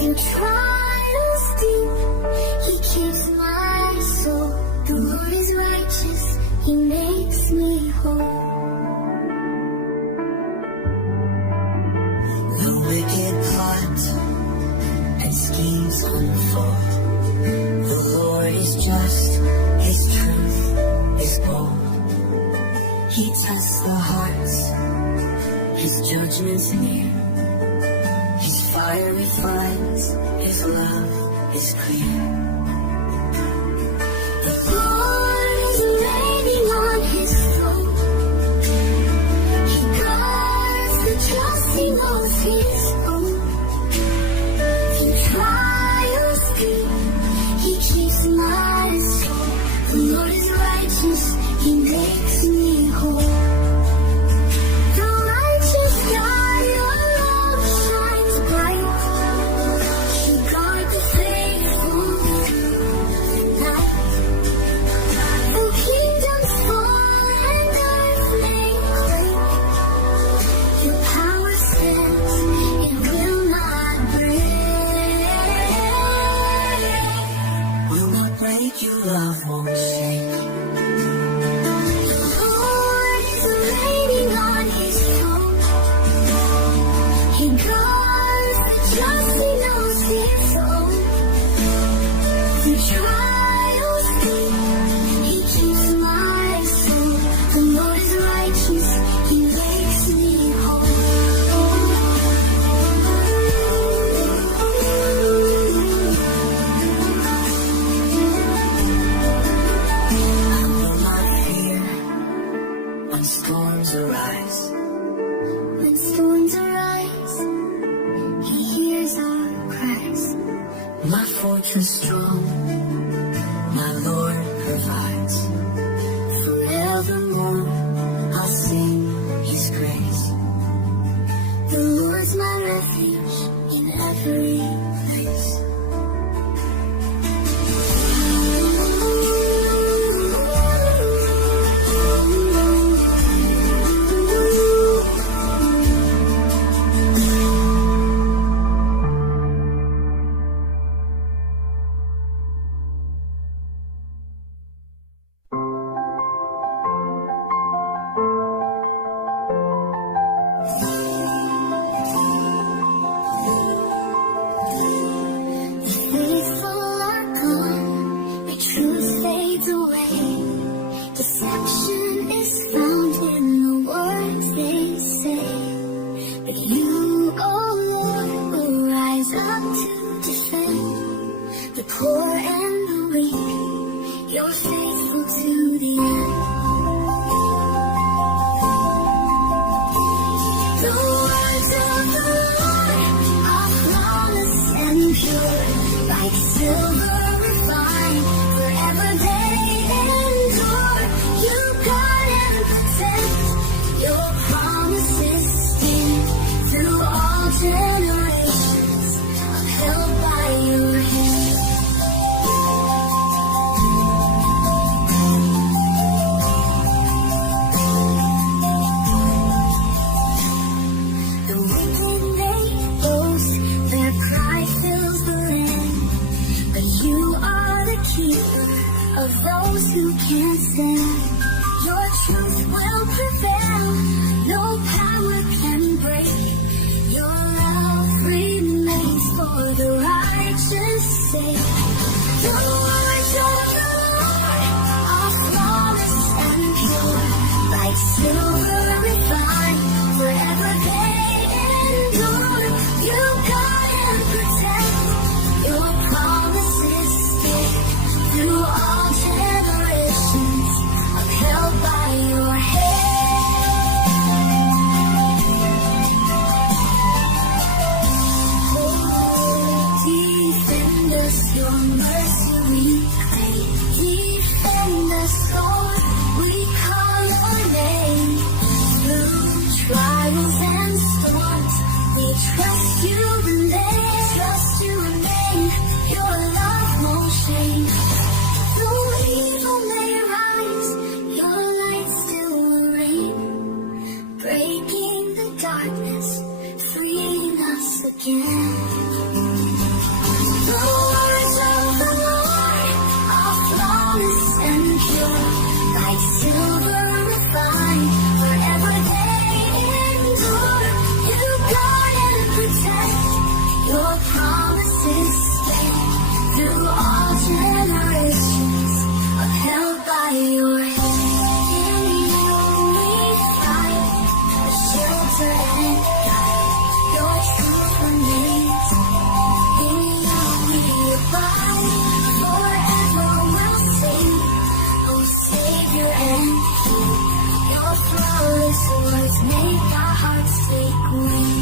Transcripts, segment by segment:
Through trials deep, He keeps my soul. The Lord is righteous, He makes me whole. The wicked plot and schemes unfold. The Lord is just, His truth is bold. He tests the hearts, His judgment's near. His fire refines, His love is clear. The Lord is reigning on His throne. He guards the just, He knows His own. Through trials deep, He keeps my soul. The Lord is righteous, He makes me whole. The righteous God, your love shines bright. He guards the faithful through the night. The kingdoms fall and earth may quake. Your power stands, it will not break. Will not break, your love won't shake. My fortress strong, my Lord provides. Forevermore I'll sing His grace. The Lord's my refuge in every place. by your hand, you me find a shelter and guide. Your truth remains in you we abide. Forever we'll sing, oh Savior and King. Your flawless words make our hearts take wing.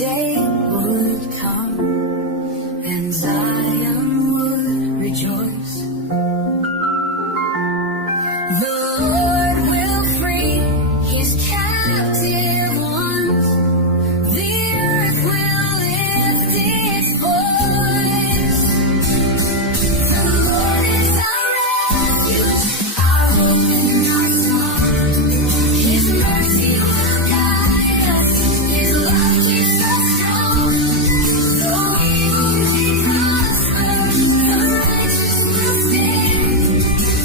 day would come and Zion would rejoice. The Lord will free his captive ones. The earth will lift its voice. The Lord is our refuge, our hope and our song. His mercy will guide us, his love keeps us strong. Though evil may prosper, the righteous will stand.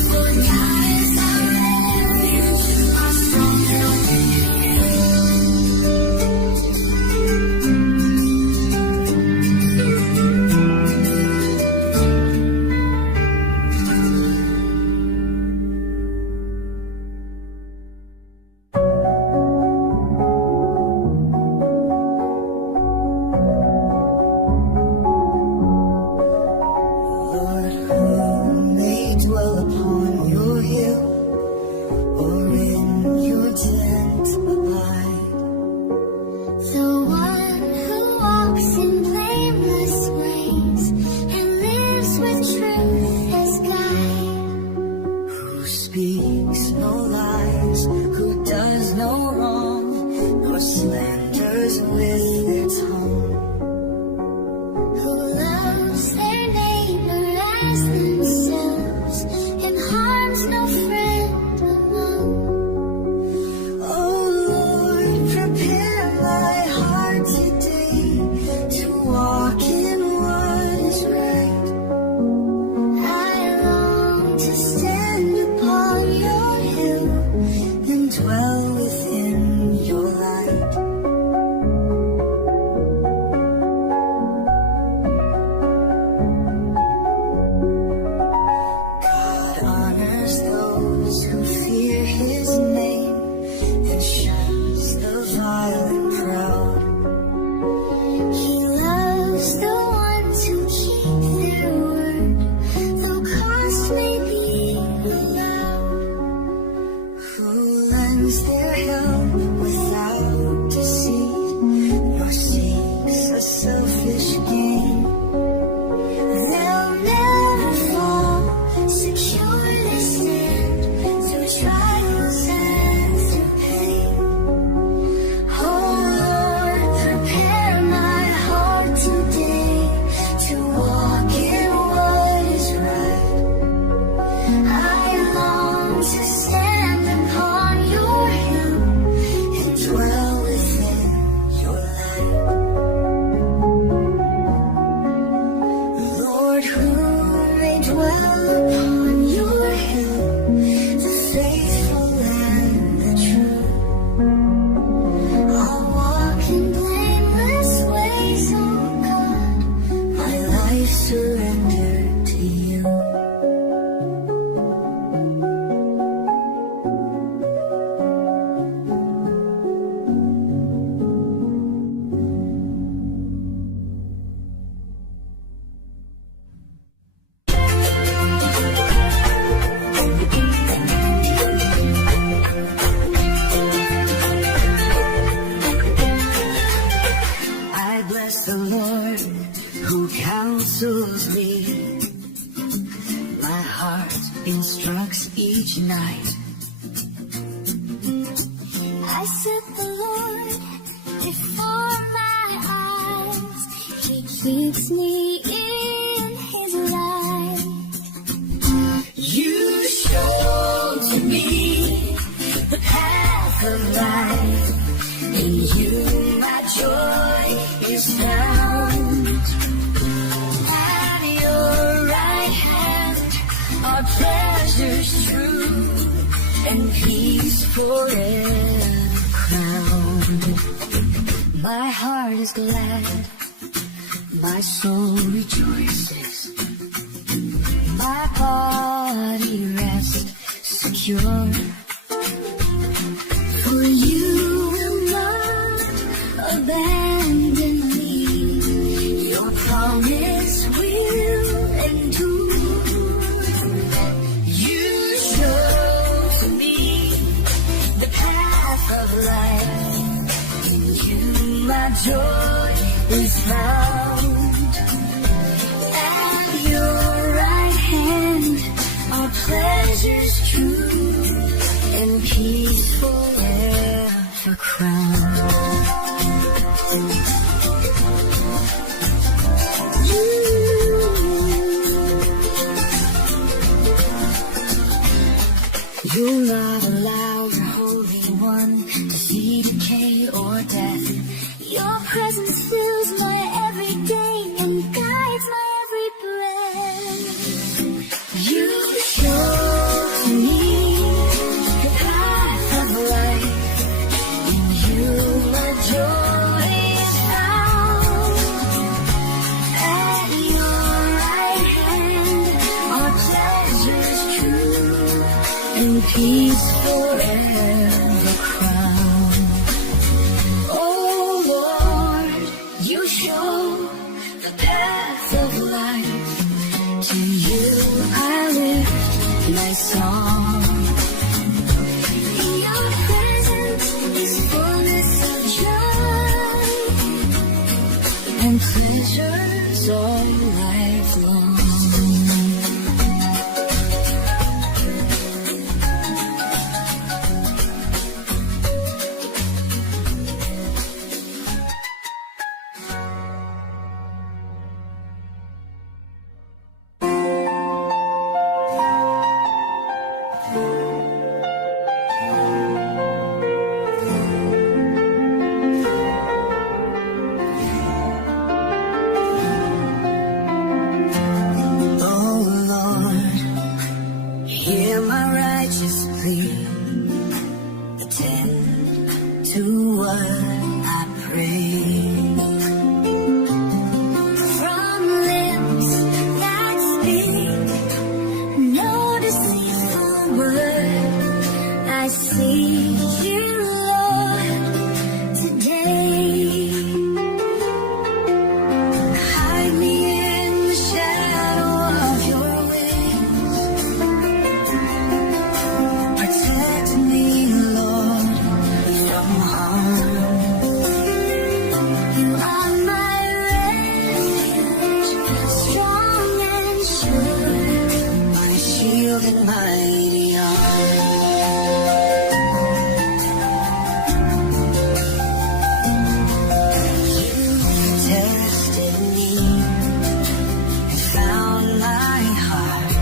For God is our refuge, our strong helping Lord, who may dwell upon your hill, or in your tent abide? The one who walks in blameless ways and lives with truth as guide. Who speaks no lies, who does no wrong, nor slanders with their tongue. Who loves their neighbor as themselves and harms no friend among. Oh Lord, prepare my heart today to walk in what is right. I long to stand upon your hill and dwell within your light. God honors those who fear his name and shuns the vile and proud. He loves the ones who keep their word, though cost may be allowed. Who lends their help without deceit, nor seeks a selfish gain. They'll never fall, securely stand through trials and through pain. Oh Lord, prepare my heart today to walk in what is right. I long to stand upon your hill and dwell within your light. Lord, who may dwell upon your hill, the faithful and the true. I'll walk in blameless ways, oh God, my life surrendered to you. I bless the Lord who counsels me. My heart instructs each night. I set the Lord before my eyes. He keeps me in his light. You show to me the path of life. In you my joy is found. At your right hand are treasures true and peace forever crowned. My heart is glad, my soul rejoices, my body rests secure. For you will not abandon me, your promise will endure. You show to me the path of life, in you my joy is found. At your right hand are pleasures true and peace forever crowned. You'll not allow your Holy One to see decay or death. Your presence fills my every day and guides my every breath. You show me the path of life. In you my joy is found. At your right hand are pleasures true and peace forever crowned. Oh Lord, you show the path of life. To you I lift my song. In your presence is fullness of joy and pleasures all life long. Hear my righteous plea, attend to what I pray. From lips that speak no deceitful word, I seek you, Lord, today. Hide me in the shadow of your wings. Protect me, Lord, from harm. You are my refuge, strong and sure, my shield and mighty arm. You tested me and found my heart.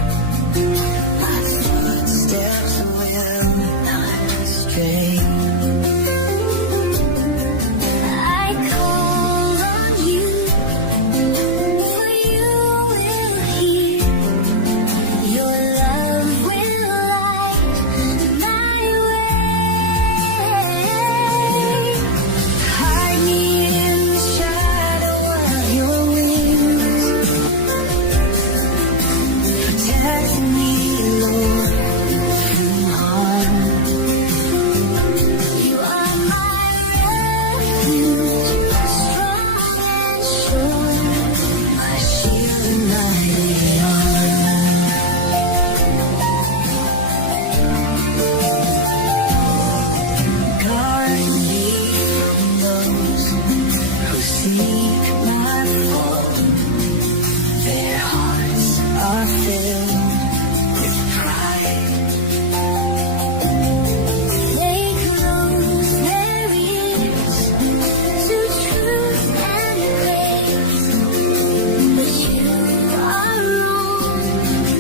My footsteps will not stray. I call on you, for you will hear. Your love will light my way. Hide me in the shadow of your wings. Protect me, Lord, from harm. You are my refuge, strong and sure, my shield and mighty arm. Guard me from those who seek my fall. Their hearts are filled with pride. They close their ears to truth and grace, but you are on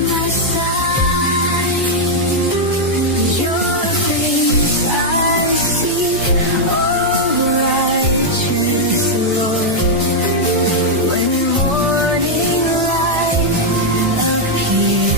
my side. Your face I seek, oh righteous Lord. When morning light appears.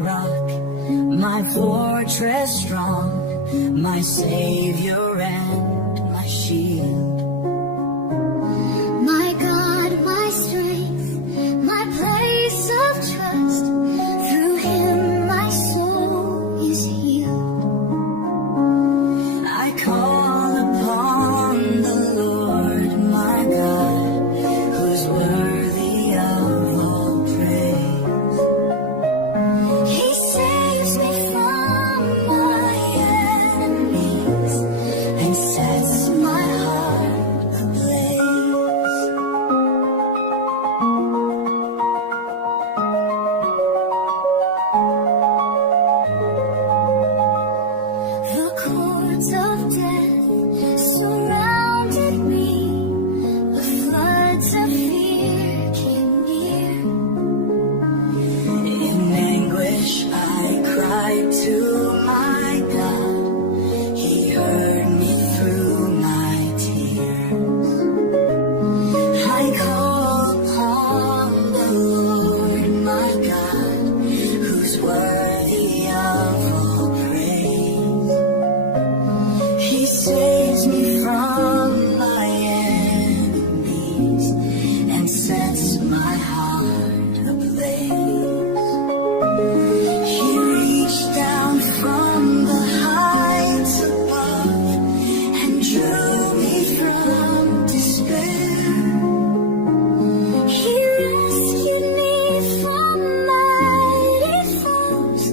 rock, my fortress strong, my Savior and my shield. My God, my strength, my place of trust, through Him my soul is healed. I call upon the Lord my God, who's worthy of all praise. He saves me from my enemies and sets my heart ablaze. The cords of death surrounded me, the floods of fear came near. In anguish I cried to my God, He heard me through my tears. I call upon the Lord my God, who's worthy of all praise. He saves me from my enemies and sets my heart ablaze. He reached down from the heights above and drew me from despair. He rescued me from mighty foes,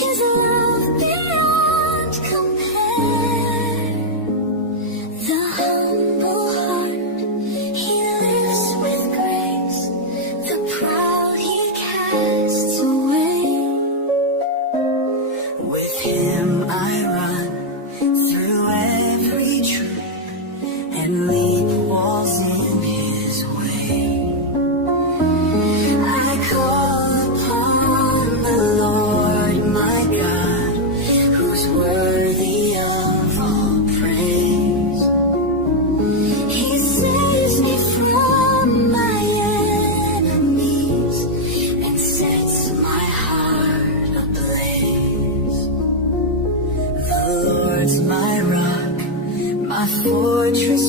His love beyond compare. The humble heart He lifts with grace, the proud He casts away. With Him I run through every troop and leap walls in His way. I call upon the Lord my God, who's worthy of all praise. He saves me from my enemies and sets my heart ablaze. The Lord's my rock, my fortress